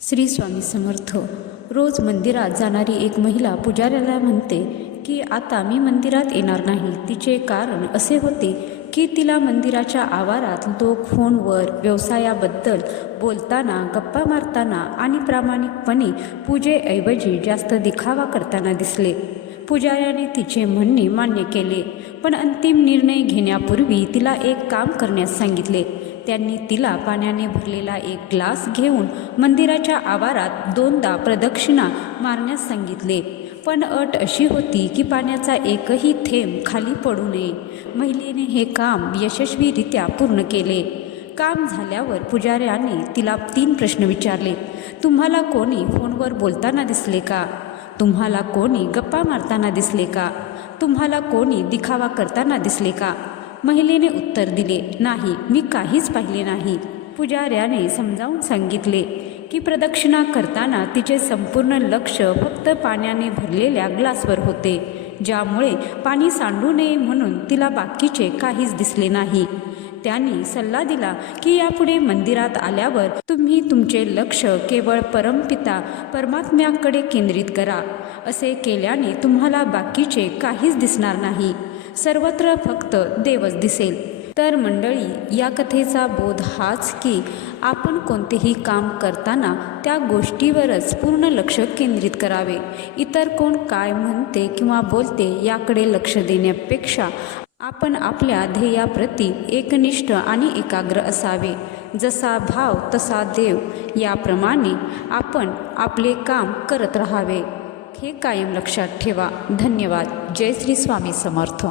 श्री स्वामी समर्थ। रोज मंदिरात जाणारी एक महिला पुजाऱ्याला म्हणते की आता मी मंदिरात येणार नाही। तिचे कारण असे होते की तिला मंदिराच्या आवारात लोक फोनवर व्यवसायाबद्दल बोलताना, गप्पा मारताना आणि प्रामाणिकपणे पूजेऐवजी जास्त दिखावा करताना दिसले। पुजाऱ्याने तिचे म्हणणे मान्य केले, पण अंतिम निर्णय घेण्यापूर्वी तिला एक काम करण्यास सांगितले। त्यांनी तिला पाण्याने भरलेला एक ग्लास घेऊन मंदिराच्या आवारात 2दा प्रदक्षिणा मारण्यास सांगितले, पण अट अशी होती की पाण्याचा एकही थेंब खाली पडू नये। महिलेने हे काम यशस्वीरित्या पूर्ण केले। काम झाल्यावर पुजाऱ्याने तिला 3 प्रश्न विचारले। तुम्हाला कोणी फोनवर बोलताना दिसले का? तुम्हाला कोणी गप्पा मारताना दिसले का? तुम्हाला कोणी दिखावा करताना दिसले का? महिलेने उत्तर दिले, नाही, मी काहीच पाहिले नाही। पुजाऱ्याने समजावून सांगितले की प्रदक्षिणा करताना तिचे संपूर्ण लक्ष फक्त पाण्याने भरलेल्या ग्लासवर होते, ज्यामुळे पाणी सांडू नये म्हणून तिला बाकीचे काहीच दिसले नाही। त्यांनी सल्ला दिला की यापुढे मंदिरात आल्यावर तुम्ही तुमचे लक्ष केवळ परमपिता परमात्म्याकडे केंद्रित करा। असे केल्याने तुम्हाला बाकीचे काहीच दिसणार नाही, सर्वत्र फक्त देवच दिसेल। तर मंडळी, या कथेचा बोध हाच की आपण कोणतेही काम करताना त्या गोष्टीवरच पूर्ण लक्ष केंद्रित करावे। इतर कोण काय म्हणते किंवा बोलते याकडे लक्ष देण्यापेक्षा आपण आपल्या ध्येयाप्रती एकनिष्ठ आणि एकाग्र असावे। जसा भाव तसा देव, याप्रमाणे आपण आपले काम करत राहावे। हे कायम लक्षात ठेवा। धन्यवाद। जय श्री स्वामी समर्थ।